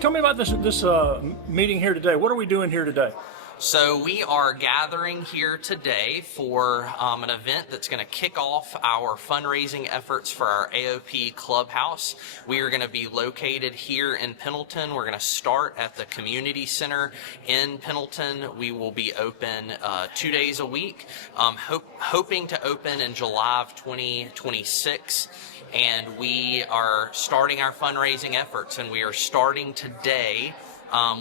Tell me about this meeting here today. What are we doing here today? So we are gathering here today for an event that's going to kick off our fundraising efforts for our AOP Clubhouse. We are going to be located here in Pendleton. We're going to start at the Community Center in Pendleton. We will be open 2 days a week, hoping to open in July of 2026. And we are starting our fundraising efforts, and we are starting today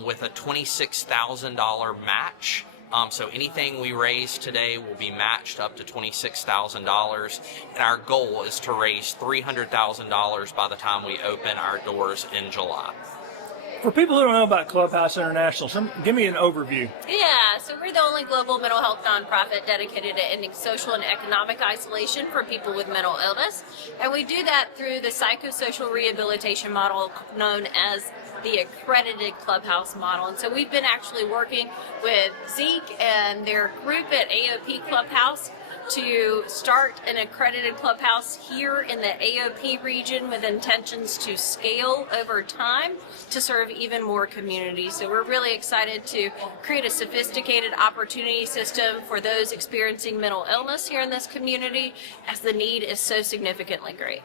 with a $26,000 match. So anything we raise today will be matched up to $26,000. And our goal is to raise $300,000 by the time we open our doors in July. For people who don't know about Clubhouse International, give me an overview. Yeah, so we're the only global mental health nonprofit dedicated to ending social and economic isolation for people with mental illness. And we do that through the psychosocial rehabilitation model known as the accredited Clubhouse model. And so we've been actually working with Zeke and their group at AOP Clubhouse to start an accredited clubhouse here in the AOP region with intentions to scale over time to serve even more communities. So we're really excited to create a sophisticated opportunity system for those experiencing mental illness here in this community, as the need is so significantly great.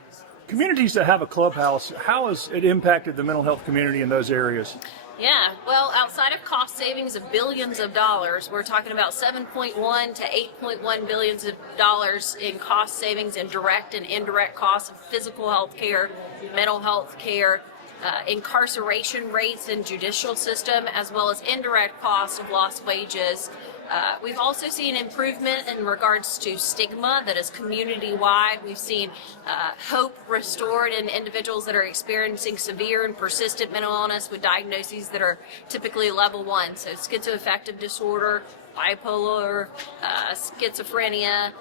Communities that have a clubhouse, how has it impacted the mental health community in those areas? Yeah, well, outside of cost savings of billions of dollars, we're talking about 7.1 to 8.1 billions of dollars in cost savings in direct and indirect costs of physical health care, mental health care, incarceration rates in judicial system, as well as indirect costs of lost wages. We've also seen improvement in regards to stigma that is community-wide. We've seen hope restored in individuals that are experiencing severe and persistent mental illness with diagnoses that are typically level 1. So schizoaffective disorder, bipolar, schizophrenia,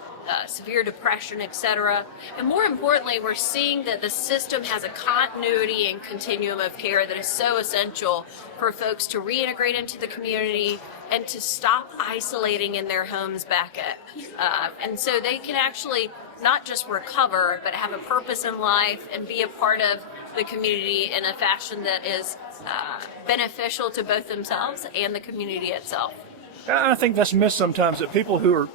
severe depression, etc. And more importantly, we're seeing that the system has a continuity and continuum of care that is so essential for folks to reintegrate into the community and to stop isolating in their homes back at. And so they can actually not just recover, but have a purpose in life and be a part of the community in a fashion that is beneficial to both themselves and the community itself. I think that's missed sometimes, that people who are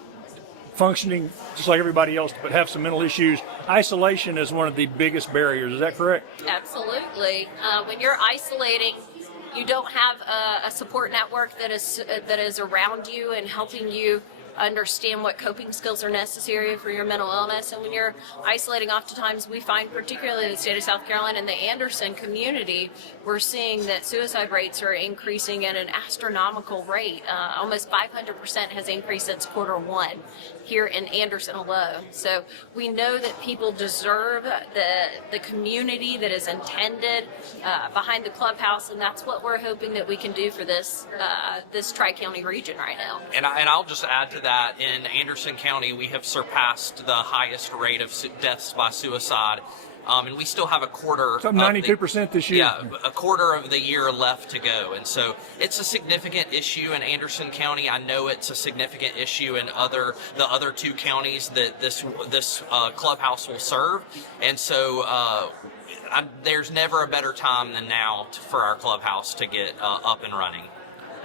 functioning just like everybody else but have some mental issues, isolation is one of the biggest barriers. Is that correct? Absolutely. When you're isolating, you don't have a support network that is around you and helping you understand what coping skills are necessary for your mental illness. And when you're isolating, oftentimes we find, particularly in the state of South Carolina and the Anderson community, we're seeing that suicide rates are increasing at an astronomical rate. Almost 500% has increased since Q1 here in Anderson alone. So we know that people deserve the community that is intended behind the clubhouse, and that's what we're hoping that we can do for this Tri-County region right now. And I'll just add to that, in Anderson County, we have surpassed the highest rate of deaths by suicide. And we still have a quarter. So 92% this year. Yeah, a quarter of the year left to go. And so it's a significant issue in Anderson County. I know it's a significant issue in the other two counties that this clubhouse will serve. And so there's never a better time than now for our clubhouse to get up and running.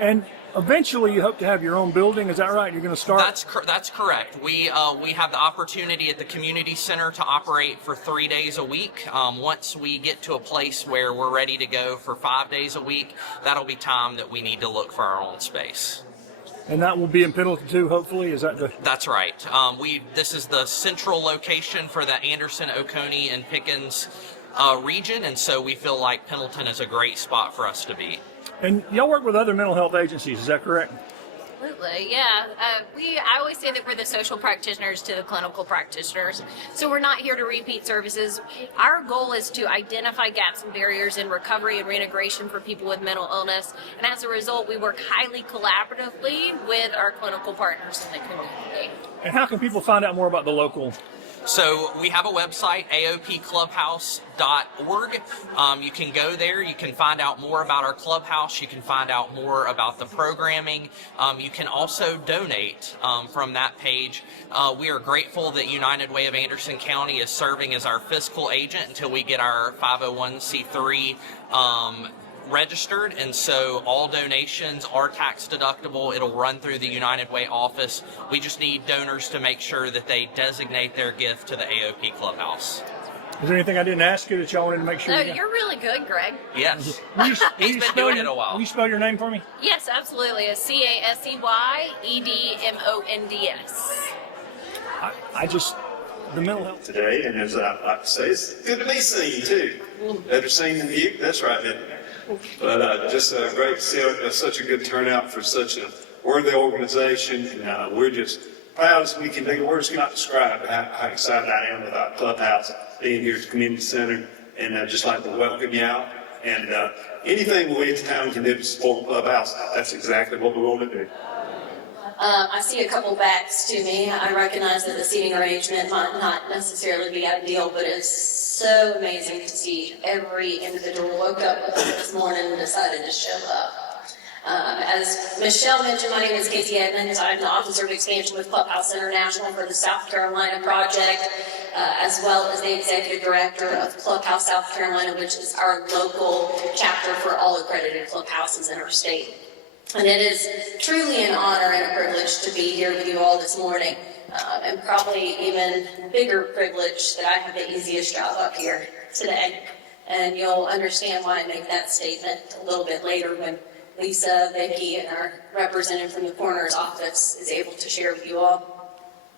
And eventually you hope to have your own building, is that right? You're going to start? That's correct. We have the opportunity at the community center to operate for 3 days a week. Once we get to a place where we're ready to go for 5 days a week, that'll be time that we need to look for our own space. And that will be in Pendleton too, hopefully? Is that the... That's right. This is the central location for the Anderson, Oconee, and Pickens region, and so we feel like Pendleton is a great spot for us to be. And y'all work with other mental health agencies, is that correct? Absolutely, yeah. I always say that we're the social practitioners to the clinical practitioners. So we're not here to repeat services. Our goal is to identify gaps and barriers in recovery and reintegration for people with mental illness. And as a result, we work highly collaboratively with our clinical partners in the community. And how can people find out more about the local? So we have a website, aopclubhouse.org. You can go there. You can find out more about our clubhouse. You can find out more about the programming. You can also donate from that page. We are grateful that United Way of Anderson County is serving as our fiscal agent until we get our 501c3 registered, and so all donations are tax deductible. It'll run through the United Way office. We just need donors to make sure that they designate their gift to the AOP Clubhouse. Is there anything I didn't ask you that y'all wanted to make sure? No, you got? you're really good, Greg. Yes. He's been doing it a while. Will you spell your name for me? Yes, absolutely. It's CASEYEDMONDS. I just, the mental health. Today, and as I like to say, it's good to be seen too. Better seen than you. That's right, isn't it? But just great to see such a good turnout for such a worthy organization. And we're just proud as we can be. Words cannot describe how excited I am about Clubhouse being here at the Community Center. And I'd just like to welcome you out. And anything we as a town can do to support Clubhouse, that's exactly what we want to do. I see a couple backs to me. I recognize that the seating arrangement might not necessarily be ideal, but it's so amazing to see every individual woke up this morning and decided to show up. As Michelle mentioned, my name is Casey Edmonds. I'm the Officer of Expansion with Clubhouse International for the South Carolina project, as well as the Executive Director of Clubhouse South Carolina, which is our local chapter for all accredited clubhouses in our state. And it is truly an honor and a privilege to be here with you all this morning, and probably even bigger privilege that I have the easiest job up here today. And you'll understand why I make that statement a little bit later when Lisa, Vicki, and our representative from the coroner's office is able to share with you all.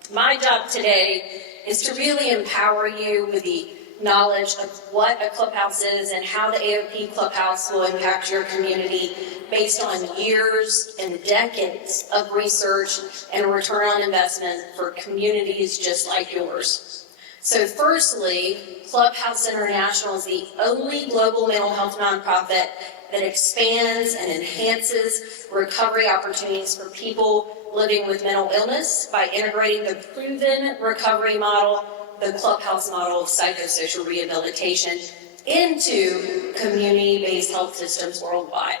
My job today is to really empower you with the knowledge of what a clubhouse is and how the AOP Clubhouse will impact your community based on years and decades of research and return on investment for communities just like yours. So firstly, Clubhouse International is the only global mental health nonprofit that expands and enhances recovery opportunities for people living with mental illness by integrating the proven recovery model, the Clubhouse model of psychosocial rehabilitation, into community-based health systems worldwide.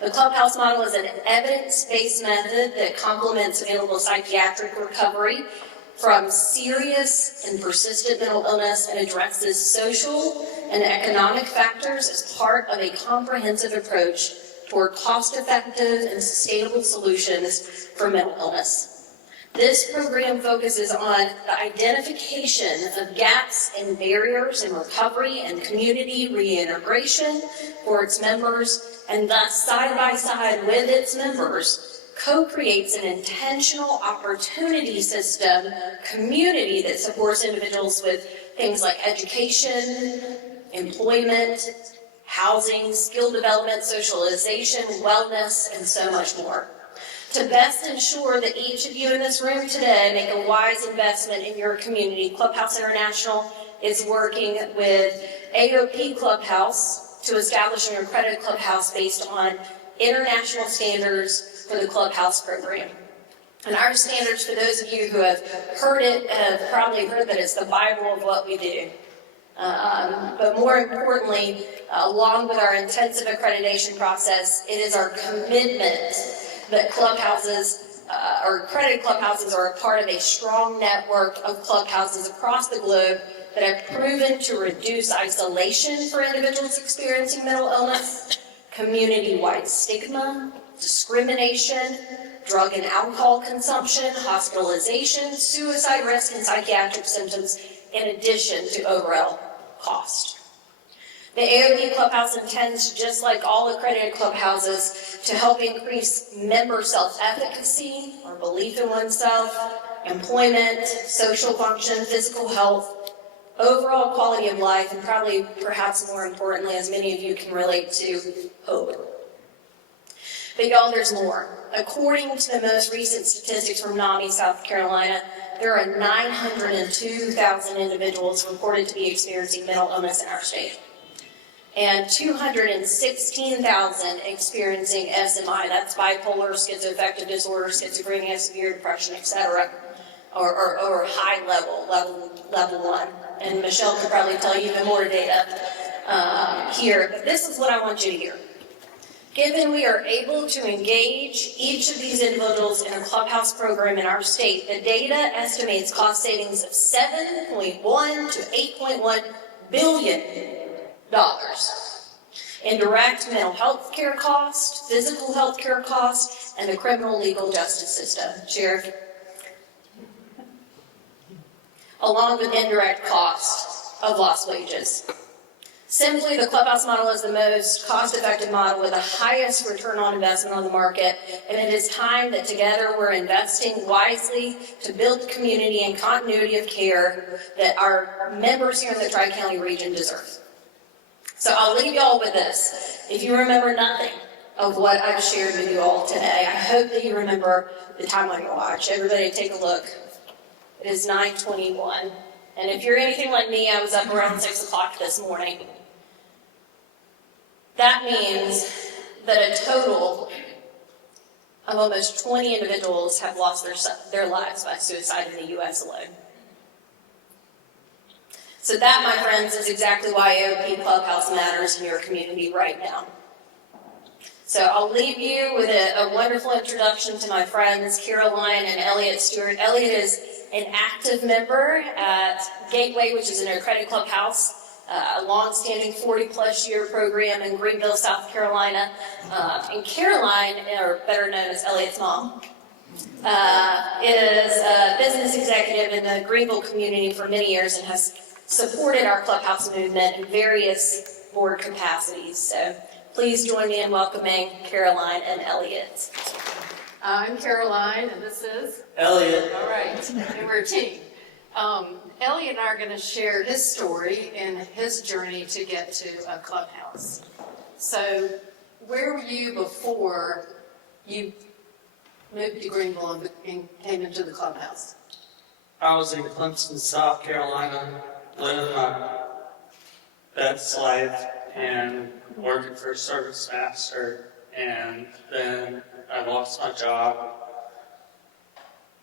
The Clubhouse model is an evidence-based method that complements available psychiatric recovery from serious and persistent mental illness and addresses social and economic factors as part of a comprehensive approach toward cost-effective and sustainable solutions for mental illness. This program focuses on the identification of gaps and barriers in recovery and community reintegration for its members, and thus, side by side with its members, co-creates an intentional opportunity system community that supports individuals with things like education, employment, housing, skill development, socialization, wellness, and so much more. To best ensure that each of you in this room today make a wise investment in your community, Clubhouse International is working with AOP Clubhouse to establish an accredited clubhouse based on international standards for the Clubhouse program. And our standards, for those of you who have heard it, have probably heard that it's the Bible of what we do. But more importantly, along with our intensive accreditation process, it is our commitment that clubhouses, or accredited clubhouses, are a part of a strong network of clubhouses across the globe that have proven to reduce isolation for individuals experiencing mental illness, community-wide stigma, discrimination, drug and alcohol consumption, hospitalization, suicide risk, and psychiatric symptoms, in addition to overall cost. The AOP Clubhouse intends, just like all accredited clubhouses, to help increase member self-efficacy, or belief in oneself, employment, social function, physical health, overall quality of life, and probably, perhaps more importantly, as many of you can relate to, hope. But y'all, there's more. According to the most recent statistics from NAMI, South Carolina, there are 902,000 individuals reported to be experiencing mental illness in our state, and 216,000 experiencing SMI, that's bipolar, schizoaffective disorder, schizophrenia, severe depression, etc., or high level 1. And Michelle could probably tell you even more data here, but this is what I want you to hear. Given we are able to engage each of these individuals in a clubhouse program in our state, the data estimates cost savings of $7.1 to $8.1 billion. indirect mental health care cost, physical health care cost, and the criminal legal justice system. Sheriff? Along with indirect cost of lost wages. Simply, the Clubhouse model is the most cost-effective model with the highest return on investment on the market, and it is time that together we're investing wisely to build community and continuity of care that our members here in the Tri-County region deserve. So I'll leave you all with this. If you remember nothing of what I've shared with you all today, I hope that you remember the time on your watch. Everybody take a look. It is 9:21. And if you're anything like me, I was up around 6 o'clock this morning. That means that a total of almost 20 individuals have lost their lives by suicide in the U.S. alone. So that, my friends, is exactly why AOP Clubhouse matters in your community right now. So I'll leave you with a wonderful introduction to my friends, Caroline and Elliot Stewart. Elliot is an active member at Gateway, which is an accredited clubhouse, a long-standing 40-plus year program in Greenville, South Carolina. And Caroline, or better known as Elliot's mom, is a business executive in the Greenville community for many years and has supported our clubhouse movement in various board capacities. So please join me in welcoming Caroline and Elliot. I'm Caroline, and this is Elliot. all right, and we're a team. Elliot and I are going to share his story and his journey to get to a clubhouse. So, where were you before you moved to Greenville and came into the clubhouse? I was in Clemson, South Carolina, living my best life and working for a service master, and then I lost my job.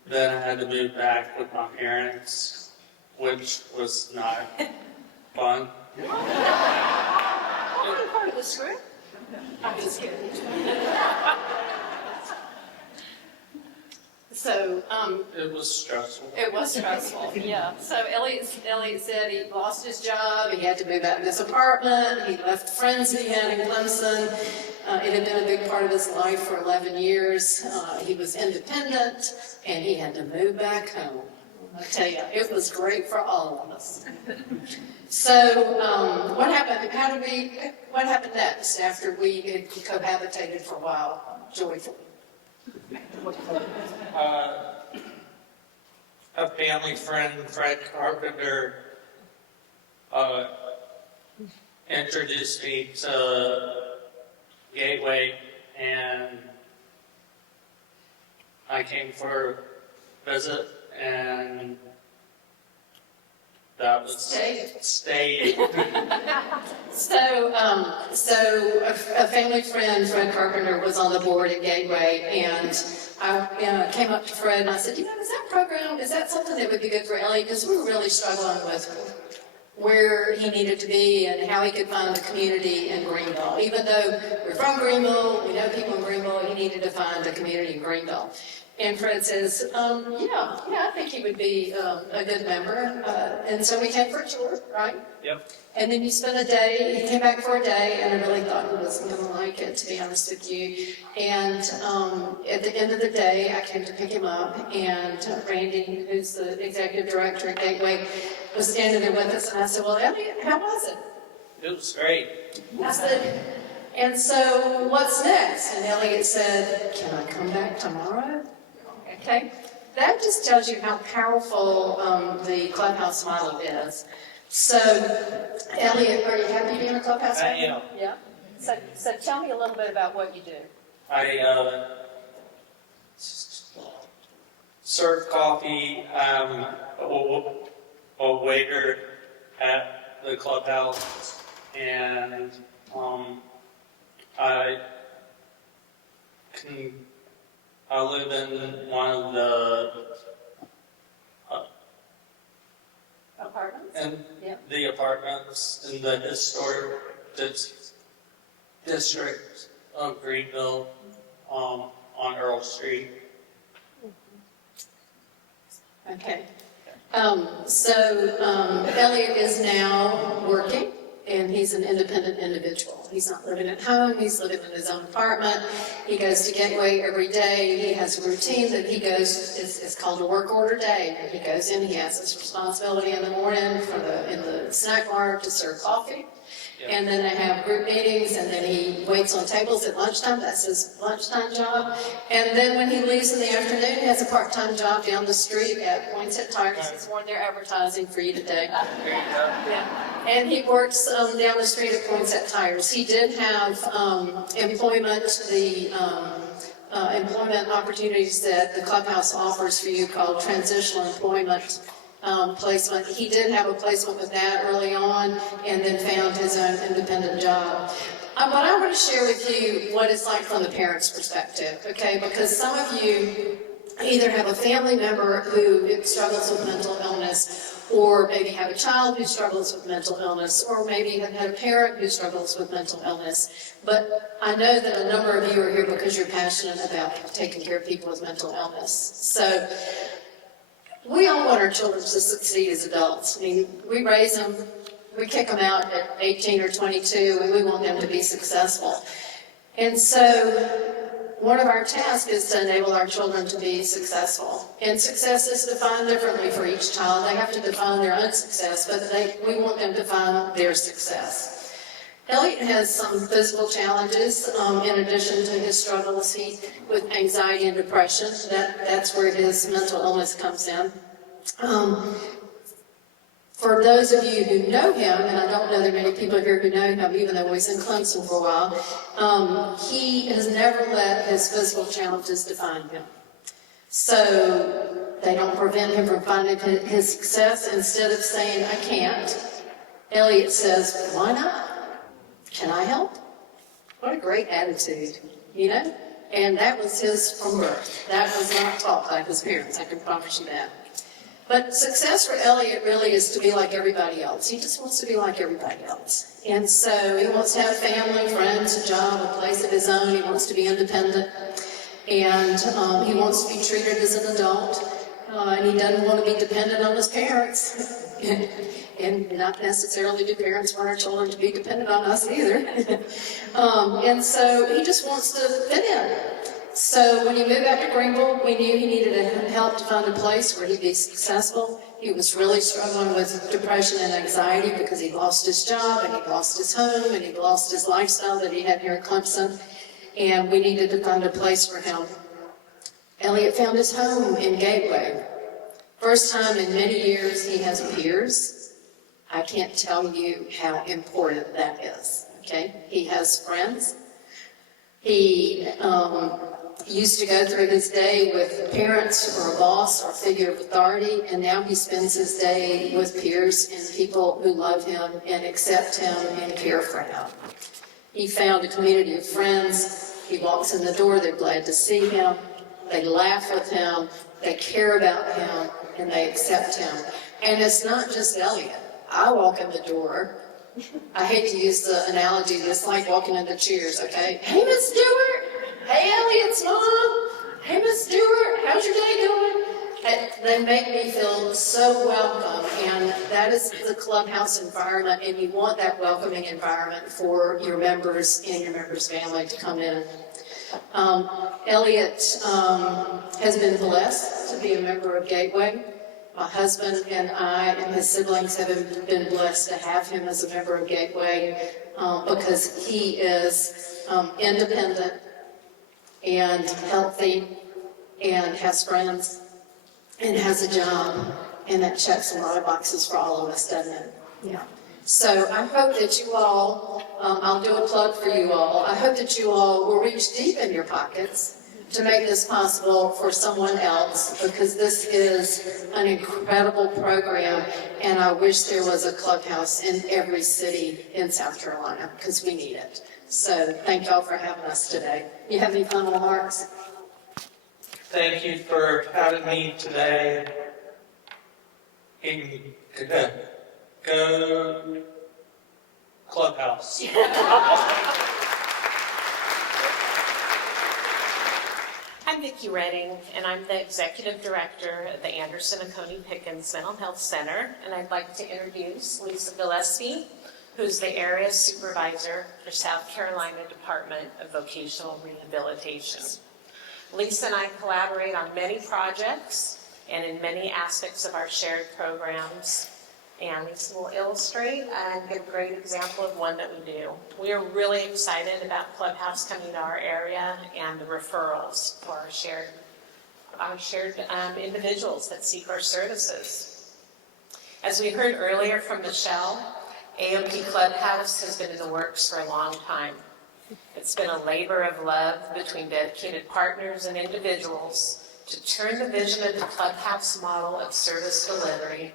Then I had to move back with my parents, which was not fun. Part of the script? I'm just kidding. So, It was stressful. it was stressful, yeah. So Elliot said he lost his job, he had to move out of this apartment, he left friends that he had in Clemson. It had been a big part of his life for 11 years. He was independent, and he had to move back home. I tell you, it was great for all of us. So, what happened? What happened next after we had cohabitated for a while, joyfully? A family friend, Fred Carpenter, introduced me to Gateway, and I came for a visit, and that was stayed. So a family friend, Fred Carpenter, was on the board at Gateway, and I came up to Fred and I said, is that program, is that something that would be good for Elliot? Because we were really struggling with where he needed to be and how he could find a community in Greenville. Even though we're from Greenville, we know people in Greenville, he needed to find a community in Greenville. And Fred says, yeah, I think he would be a good member. And so we came for a tour, right? Yep. And then you spent a day, he came back for a day, and I really thought he wasn't going to like it, to be honest with you. And at the end of the day, I came to pick him up, and Randy, who's the executive director at Gateway, was standing there with us, and I said, well, Elliot, how was it? It was great. I said, and so what's next? And Elliot said, can I come back tomorrow? Okay. That just tells you how powerful the Clubhouse model is. So, Elliot, are you happy being a Clubhouse member? I am. Yeah. So tell me a little bit about what you do. I serve coffee. I'm a waiter at the clubhouse, and I live in one of the Apartments? Yep. the apartments in the historic district of Greenville on Earl Street. Okay. So Elliot is now working and he's an independent individual. He's not living at home, he's living in his own apartment. He goes to Gateway every day. He has a routine that he goes, it's called a work order day. And he goes in, he has this responsibility in the morning in the snack bar to serve coffee. And then they have group meetings, and then he waits on tables at lunchtime. That's his lunchtime job. And then when he leaves in the afternoon, he has a part-time job down the street at Poinsett Tires. He's worn their advertising for you today. Yeah. And he works down the street at Poinsett Tires. He did have employment, employment opportunities that the Clubhouse offers for you called transitional employment. Placement. He did have a placement with that early on, and then found his own independent job. But I want to share with you what it's like from the parent's perspective, okay? Because some of you either have a family member who struggles with mental illness, or maybe have a child who struggles with mental illness, or maybe have had a parent who struggles with mental illness. But I know that a number of you are here because you're passionate about taking care of people with mental illness. So we all want our children to succeed as adults. I mean, we raise them, we kick them out at 18 or 22, and we want them to be successful. And so one of our tasks is to enable our children to be successful. And success is defined differently for each child. They have to define their own success, but we want them to find their success. Elliot has some physical challenges in addition to his struggles with anxiety and depression. That's where his mental illness comes in. For those of you who know him, and I don't know there are many people here who know him, even though he's in Clemson for a while, he has never let his physical challenges define him. So they don't prevent him from finding his success. Instead of saying, I can't, Elliot says, why not? Can I help? What a great attitude, you know? And that was his from birth. That was not taught by his parents, I can promise you that. But success for Elliot really is to be like everybody else. He just wants to be like everybody else. And so he wants to have family, friends, a job, a place of his own. He wants to be independent. And he wants to be treated as an adult. And he doesn't want to be dependent on his parents. And not necessarily do parents want our children to be dependent on us either. And so he just wants to fit in. So when he moved out to Greenville, we knew he needed help to find a place where he'd be successful. He was really struggling with depression and anxiety because he'd lost his job, and he'd lost his home, and he'd lost his lifestyle that he had here at Clemson. And we needed to find a place for him. Elliot found his home in Gateway. First time in many years he has peers. I can't tell you how important that is, okay? He has friends. He used to go through his day with parents or a boss or a figure of authority, and now he spends his day with peers and people who love him and accept him and care for him. He found a community of friends. He walks in the door, they're glad to see him. They laugh with him, they care about him, and they accept him. And it's not just Elliot. I walk in the door. I hate to use the analogy, but it's like walking into Cheers, okay? Hey, Miss Stewart. Hey, Elliot's mom. Hey, Miss Stewart. How's your day going? They make me feel so welcome, and that is the Clubhouse environment, and you want that welcoming environment for your members and your members' family to come in. Elliot has been blessed to be a member of Gateway. My husband and I and his siblings have been blessed to have him as a member of Gateway because he is independent and healthy and has friends and has a job, and that checks a lot of boxes for all of us, doesn't it? Yeah. So I hope that you all, I'll do a plug for you all, I hope that you all will reach deep in your pockets to make this possible for someone else, because this is an incredible program, and I wish there was a Clubhouse in every city in South Carolina, because we need it. So thank y'all for having us today. You have any final remarks? Thank you for having me today. Go Clubhouse. I'm Vicki Redding, and I'm the Executive Director at the Anderson Oconee and Pickens Mental Health Center, and I'd like to introduce Lisa Gillespie, who's the area supervisor for South Carolina Department of Vocational Rehabilitation. Lisa and I collaborate on many projects and in many aspects of our shared programs. And Lisa will illustrate and give a great example of one that we do. We are really excited about Clubhouse coming to our area and the referrals for our shared individuals that seek our services. As we heard earlier from Michelle, AOP Clubhouse has been in the works for a long time. It's been a labor of love between dedicated partners and individuals to turn the vision of the Clubhouse model of service delivery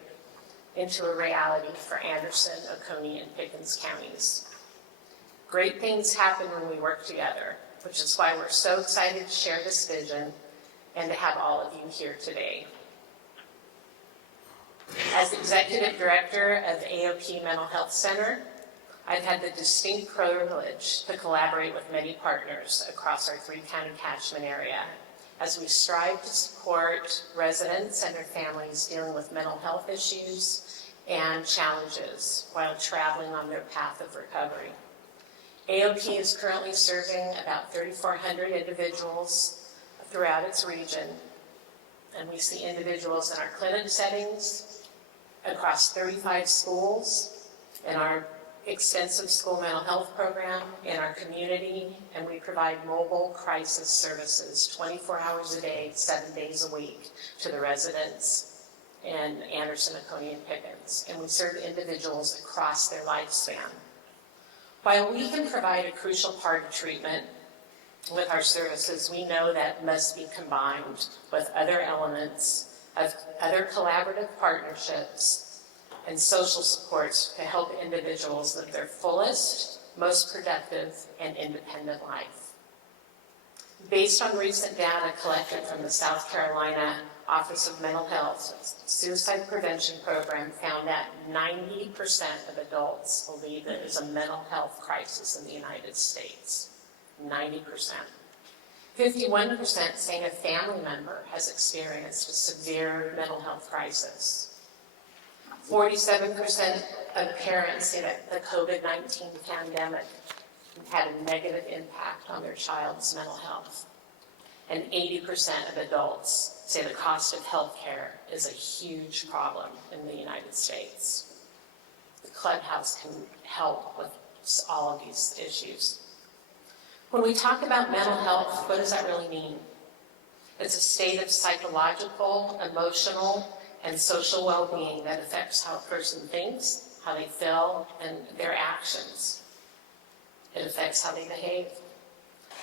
into a reality for Anderson, Oconee, and Pickens counties. Great things happen when we work together, which is why we're so excited to share this vision and to have all of you here today. As Executive Director of AOP Mental Health Center, I've had the distinct privilege to collaborate with many partners across our three-county catchment area as we strive to support residents and their families dealing with mental health issues and challenges while traveling on their path of recovery. AOP is currently serving about 3,400 individuals throughout its region, and we see individuals in our clinic settings, across 35 schools, in our extensive school mental health program, in our community, and we provide mobile crisis services 24 hours a day, 7 days a week to the residents in Anderson, Oconee, and Pickens, and we serve individuals across their lifespan. While we can provide a crucial part of treatment with our services, we know that must be combined with other elements of other collaborative partnerships and social supports to help individuals live their fullest, most productive, and independent life. Based on recent data collected from the South Carolina Office of Mental Health Suicide Prevention Program, found that 90% of adults believe there is a mental health crisis in the United States. 90%. 51% saying a family member has experienced a severe mental health crisis. 47% of parents say that the COVID-19 pandemic had a negative impact on their child's mental health. And 80% of adults say the cost of health care is a huge problem in the United States. The Clubhouse can help with all of these issues. When we talk about mental health, what does that really mean? It's a state of psychological, emotional, and social well-being that affects how a person thinks, how they feel, and their actions. It affects how they behave.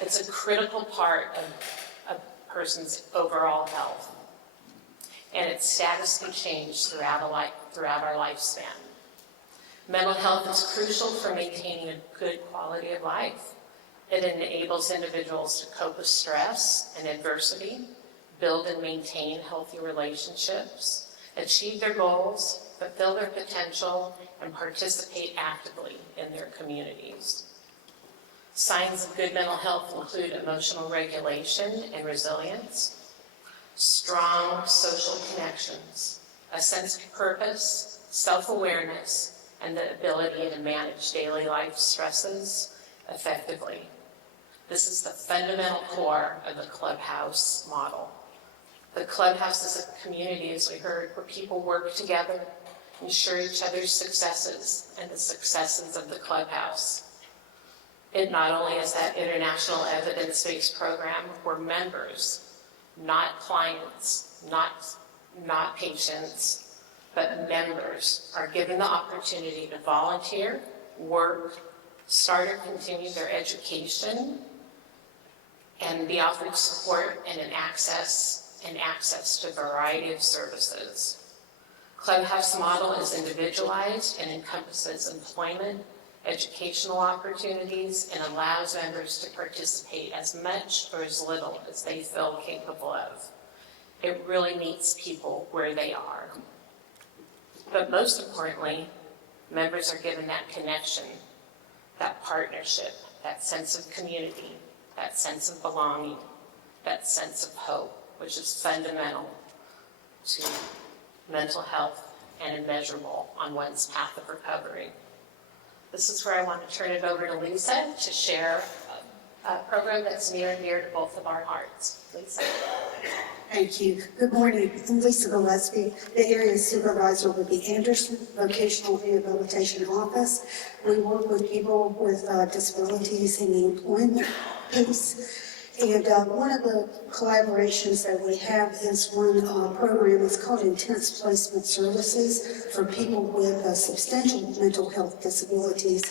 It's a critical part of a person's overall health. And its status can change throughout our lifespan. Mental health is crucial for maintaining a good quality of life. It enables individuals to cope with stress and adversity, build and maintain healthy relationships, achieve their goals, fulfill their potential, and participate actively in their communities. Signs of good mental health include emotional regulation and resilience, strong social connections, a sense of purpose, self-awareness, and the ability to manage daily life stresses effectively. This is the fundamental core of the Clubhouse model. The Clubhouse is a community, as we heard, where people work together, ensure each other's successes and the successes of the Clubhouse. It not only is that international evidence-based program where members, not clients, not patients, but members are given the opportunity to volunteer, work, start or continue their education, and be offered support and access to a variety of services. Clubhouse model is individualized and encompasses employment, educational opportunities, and allows members to participate as much or as little as they feel capable of. It really meets people where they are. But most importantly, members are given that connection, that partnership, that sense of community, that sense of belonging, that sense of hope, which is fundamental to mental health and immeasurable on one's path of recovery. This is where I want to turn it over to Lisa to share a program that's near and dear to both of our hearts. Lisa. Thank you. Good morning. I'm Lisa Gillespie, the area supervisor with the Anderson Vocational Rehabilitation Office. We work with people with disabilities in the employment piece. And one of the collaborations that we have is one program. It's called Intense Placement Services for people with substantial mental health disabilities.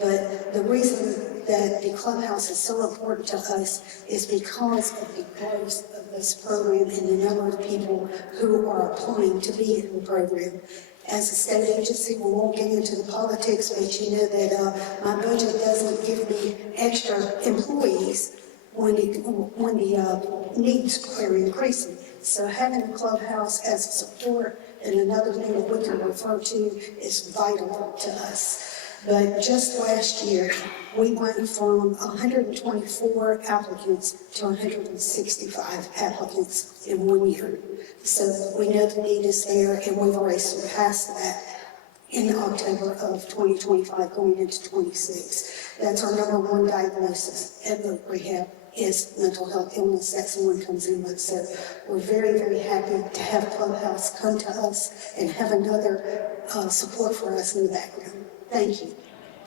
But the reason that the Clubhouse is so important to us is because of the growth of this program and the number of people who are applying to be in the program. As a state agency, we won't get into the politics, but you know that my budget doesn't give me extra employees when the needs are increasing. So having a Clubhouse as a support and another thing that we can refer to is vital to us. But just last year, we went from 124 applicants to 165 applicants in 1 year. So we know the need is there, and we've already surpassed that in October of 2025, going into 26. That's our number one diagnosis at the rehab is mental health illness that someone comes in with. So we're very, very happy to have Clubhouse come to us and have another support for us in the background. Thank you.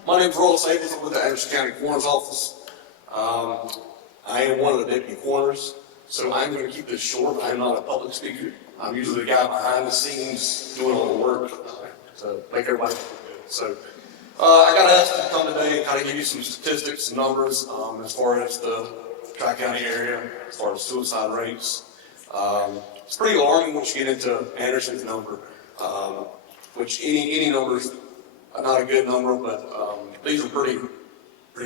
My name is Roland Staples. I'm with the Anderson County Coroner's Office. I am one of the deputy coroners, so I'm going to keep this short. I'm not a public speaker. I'm usually the guy behind the scenes doing all the work to make everybody feel good. So I got asked to come today and kind of give you some statistics and numbers as far as the Tri-County area, as far as suicide rates. It's pretty alarming once you get into Anderson's number, which any number is not a good number, but these are pretty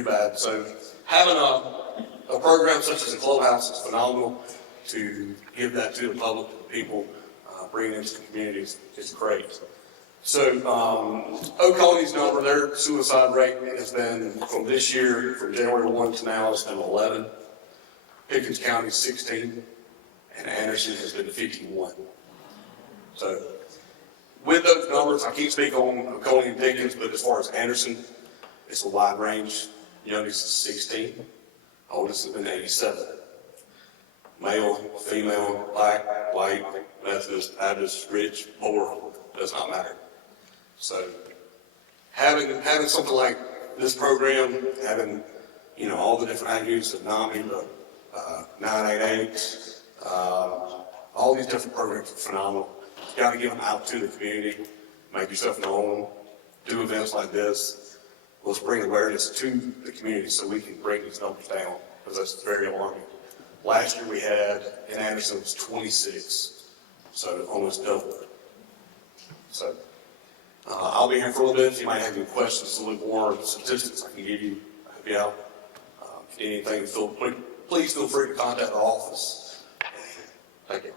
bad. So having a program such as a Clubhouse is phenomenal. To give that to the public, to the people, bring it into the communities is great. So Oconee's number, their suicide rate has been from this year, from January 1 to now, it's been 11. Pickens County is 16, and Anderson has been 51. So with those numbers, I can't speak on Oconee and Pickens, but as far as Anderson, it's a wide range. Youngest is 16, oldest has been 87. Male, female, black, white, Methodist, Baptist, rich, poor, does not matter. So having something like this program, having all the different attributes of NAMI, the 988, all these different programs are phenomenal. You got to give them out to the community, make yourself known, do events like this. Let's bring awareness to the community so we can bring these numbers down, because that's very alarming. Last year we had in Anderson was 26, so almost double. So I'll be here for a little bit. If you might have any questions, a little more statistics I can give you, help you out. If you need anything, please feel free to contact our office. Thank you.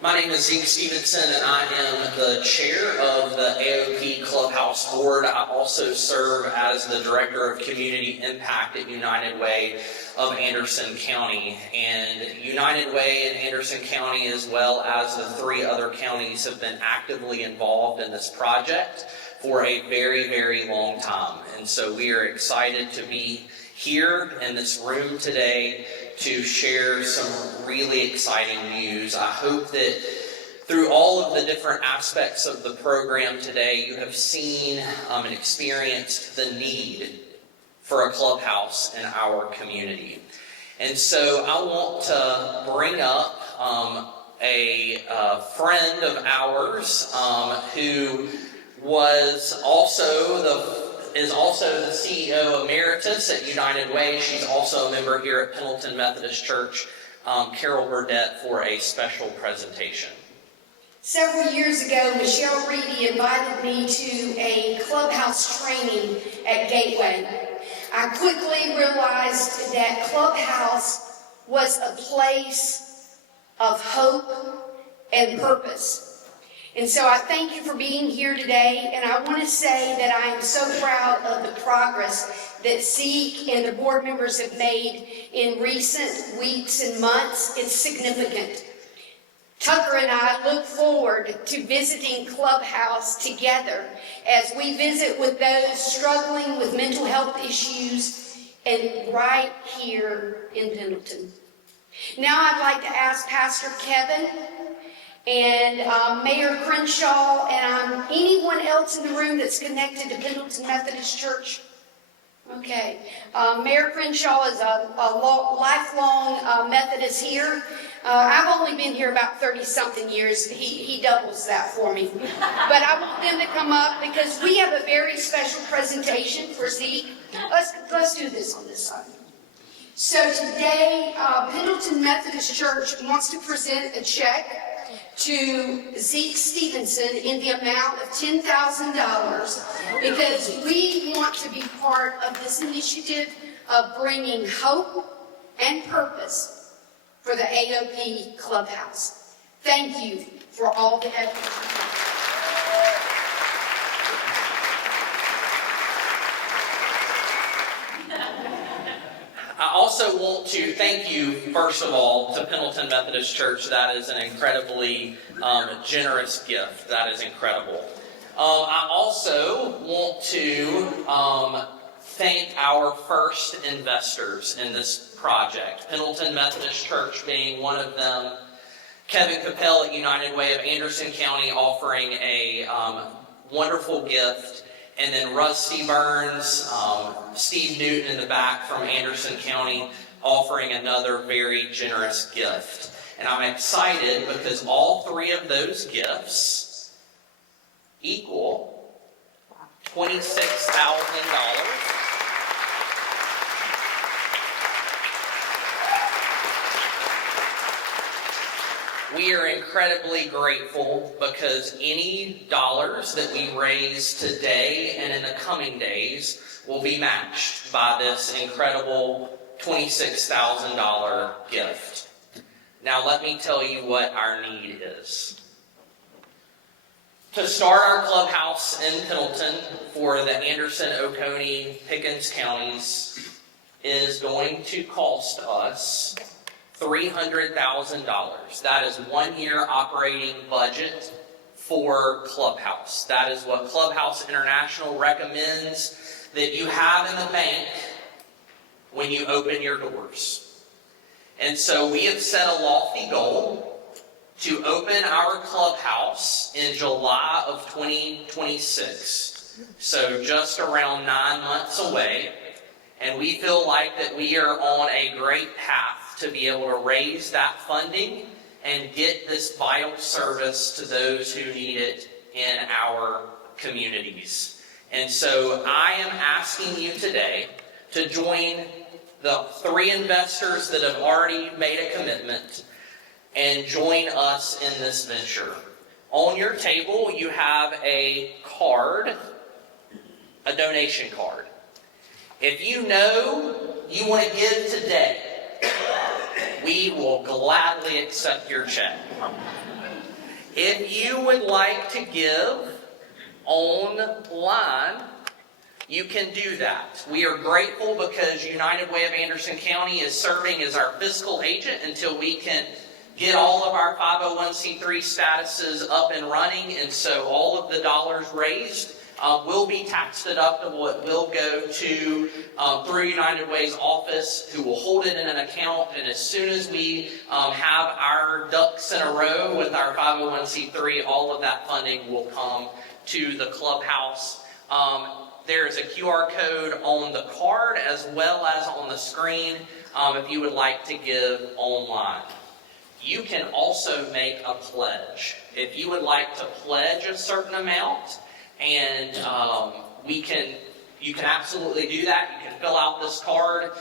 My name is Zeke Stevenson, and I am the chair of the AOP Clubhouse board. I also serve as the director of community impact at United Way of Anderson County. And United Way in Anderson County, as well as the 3 other counties, have been actively involved in this project for a very, very long time. And so we are excited to be here in this room today to share some really exciting news. I hope that through all of the different aspects of the program today, you have seen and experienced the need for a clubhouse in our community. And so I want to bring up a friend of ours who was is also the CEO Emeritus at United Way. She's also a member here at Pendleton Methodist Church, Carol Burdett, for a special presentation. Several years ago, Michelle Reedy invited me to a Clubhouse training at Gateway. I quickly realized that Clubhouse was a place of hope and purpose. And so I thank you for being here today, and I want to say that I am so proud of the progress that Zeke and the board members have made in recent weeks and months. It's significant. Tucker and I look forward to visiting Clubhouse together as we visit with those struggling with mental health issues and right here in Pendleton. Now I'd like to ask Pastor Kevin and Mayor Crenshaw and anyone else in the room that's connected to Pendleton Methodist Church. Okay. Mayor Crenshaw is a lifelong Methodist here. I've only been here about 30-something years. He doubles that for me. But I want them to come up because we have a very special presentation for Zeke. Let's do this on this side. So today, Pendleton Methodist Church wants to present a check to Zeke Stevenson in the amount of $10,000 because we want to be part of this initiative of bringing hope and purpose for the AOP Clubhouse. Thank you for all the effort. I also want to thank you, first of all, to Pendleton Methodist Church. That is an incredibly generous gift. That is incredible. I also want to thank our first investors in this project, Pendleton Methodist Church being one of them, Kevin Capel at United Way of Anderson County offering a wonderful gift, and then Rusty Burns, Steve Newton in the back from Anderson County offering another very generous gift. And I'm excited because all three of those gifts equal $26,000. We are incredibly grateful because any dollars that we raise today and in the coming days will be matched by this incredible $26,000 gift. Now let me tell you what our need is. To start our clubhouse in Pendleton for the Anderson, Oconee, Pickens counties is going to cost us $300,000. That is 1 year operating budget for Clubhouse. That is what Clubhouse International recommends that you have in the bank when you open your doors. And so we have set a lofty goal to open our clubhouse in July of 2026. So just around 9 months away. And we feel like that we are on a great path to be able to raise that funding and get this vital service to those who need it in our communities. And so I am asking you today to join the three investors that have already made a commitment and join us in this venture. On your table, you have a card, a donation card. If you know you want to give today, we will gladly accept your check. If you would like to give online, you can do that. We are grateful because United Way of Anderson County is serving as our fiscal agent until we can get all of our 501c3 statuses up and running, and so all of the dollars raised will be tax deductible. It will go to through United Way's office, who will hold it in an account. And as soon as we have our ducks in a row with our 501c3, all of that funding will come to the clubhouse. There is a QR code on the card as well as on the screen if you would like to give online. You can also make a pledge. If you would like to pledge a certain amount, and you can absolutely do that. You can fill out this card.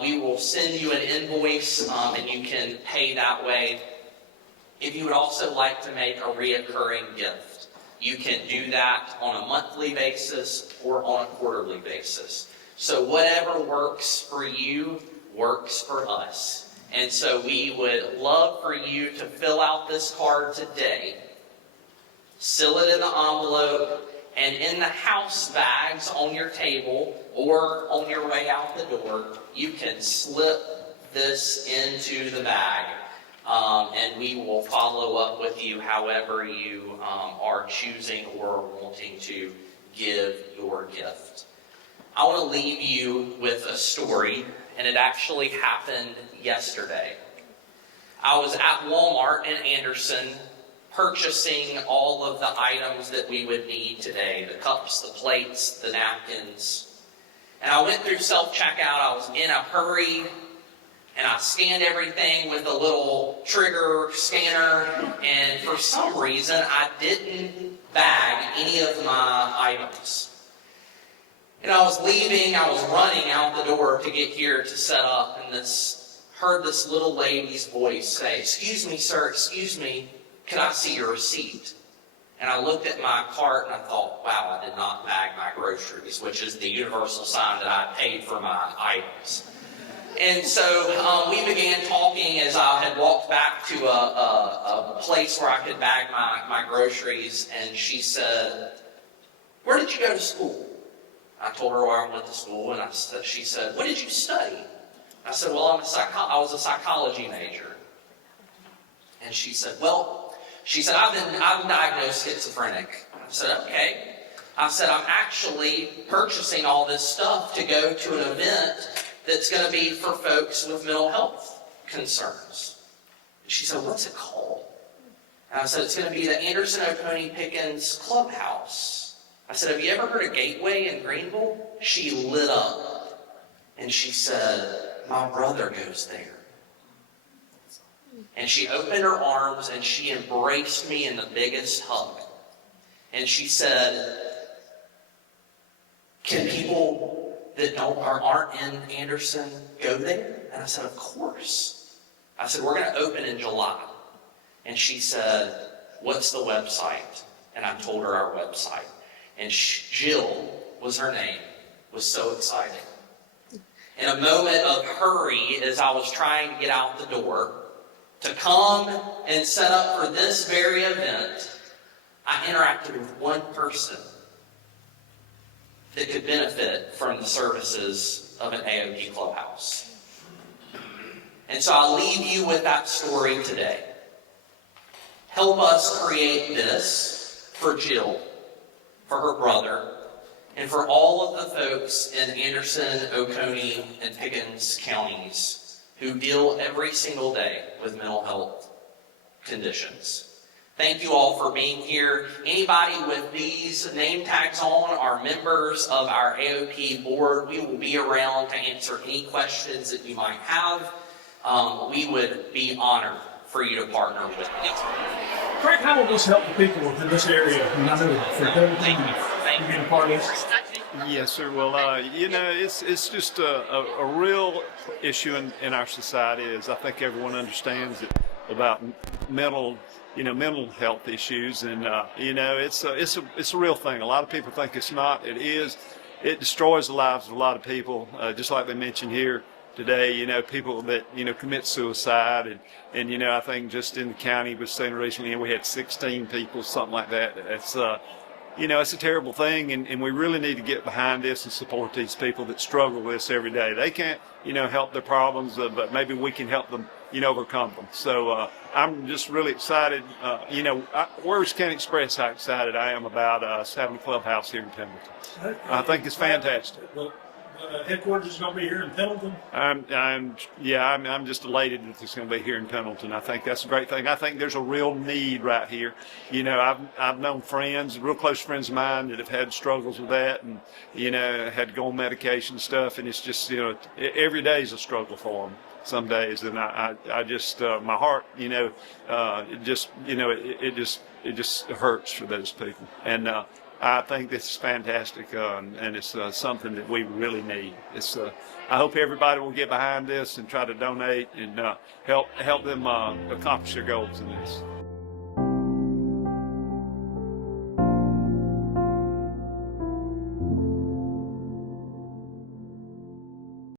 We will send you an invoice, and you can pay that way. If you would also like to make a reoccurring gift, you can do that on a monthly basis or on a quarterly basis. So whatever works for you works for us. And so we would love for you to fill out this card today, seal it in the envelope, and in the house bags on your table or on your way out the door, you can slip this into the bag. and we will follow up with you however you are choosing or wanting to give your gift. I want to leave you with a story, and it actually happened yesterday. I was at Walmart in Anderson purchasing all of the items that we would need today, the cups, the plates, the napkins. And I went through self-checkout. I was in a hurry, and I scanned everything with a little trigger scanner, and for some reason I didn't bag any of my items. And I was leaving, I was running out the door to get here to set up, and heard this little lady's voice say, "Excuse me, sir, excuse me, can I see your receipt?" And I looked at my cart and I thought, wow, I did not bag my groceries, which is the universal sign that I paid for my items. And so we began talking as I had walked back to a place where I could bag my groceries, and she said, "Where did you go to school?" I told her where I went to school, and she said, "What did you study?" I said, "Well, I was a psychology major." And she said, "I'm diagnosed schizophrenic." I said, "Okay." I said, "I'm actually purchasing all this stuff to go to an event that's going to be for folks with mental health concerns." And she said, "What's it called?" And I said, "It's going to be the Anderson, Oconee, Pickens Clubhouse." I said, "Have you ever heard of Gateway in Greenville?" She lit up and she said, "My brother goes there." And she opened her arms and she embraced me in the biggest hug. And she said, "Can people that aren't in Anderson go there?" And I said, "Of course." I said, "We're going to open in July." And she said, "What's the website?" And I told her our website. And Jill was her name, was so excited. In a moment of hurry, as I was trying to get out the door to come and set up for this very event, I interacted with one person that could benefit from the services of an AOP Clubhouse. And so I'll leave you with that story today. Help us create this for Jill, for her brother, and for all of the folks in Anderson, Oconee, and Pickens counties who deal every single day with mental health conditions. Thank you all for being here. Anybody with these name tags on are members of our AOP board. We will be around to answer any questions that you might have. We would be honored for you to partner with me. Frank, how will this help the people in this area? And I know for everything you've been a part of. Yes, sir. Well, it's just a real issue in our society. As I think everyone understands it about mental health issues, and it's a real thing. A lot of people think it's not. It is. It destroys the lives of a lot of people. Just like they mentioned here today, people that commit suicide, and I think just in the county was saying recently, we had 16 people, something like that. It's it's a terrible thing, and we really need to get behind this and support these people that struggle with this every day. They can't help their problems, but maybe we can help them overcome them. So I'm just really excited. Words can't express how excited I am about us having a clubhouse here in Pendleton. I think it's fantastic. Headquarters is going to be here in Pendleton. I'm just elated that it's going to be here in Pendleton. I think that's a great thing. I think there's a real need right here. I've known friends, real close friends of mine, that have had struggles with that, and had to go on medication and stuff. And it's just every day is a struggle for them. Some days, and I just my heart, it just hurts for those people. And I think this is fantastic, and it's something that we really need. I hope everybody will get behind this and try to donate and help them accomplish their goals in this.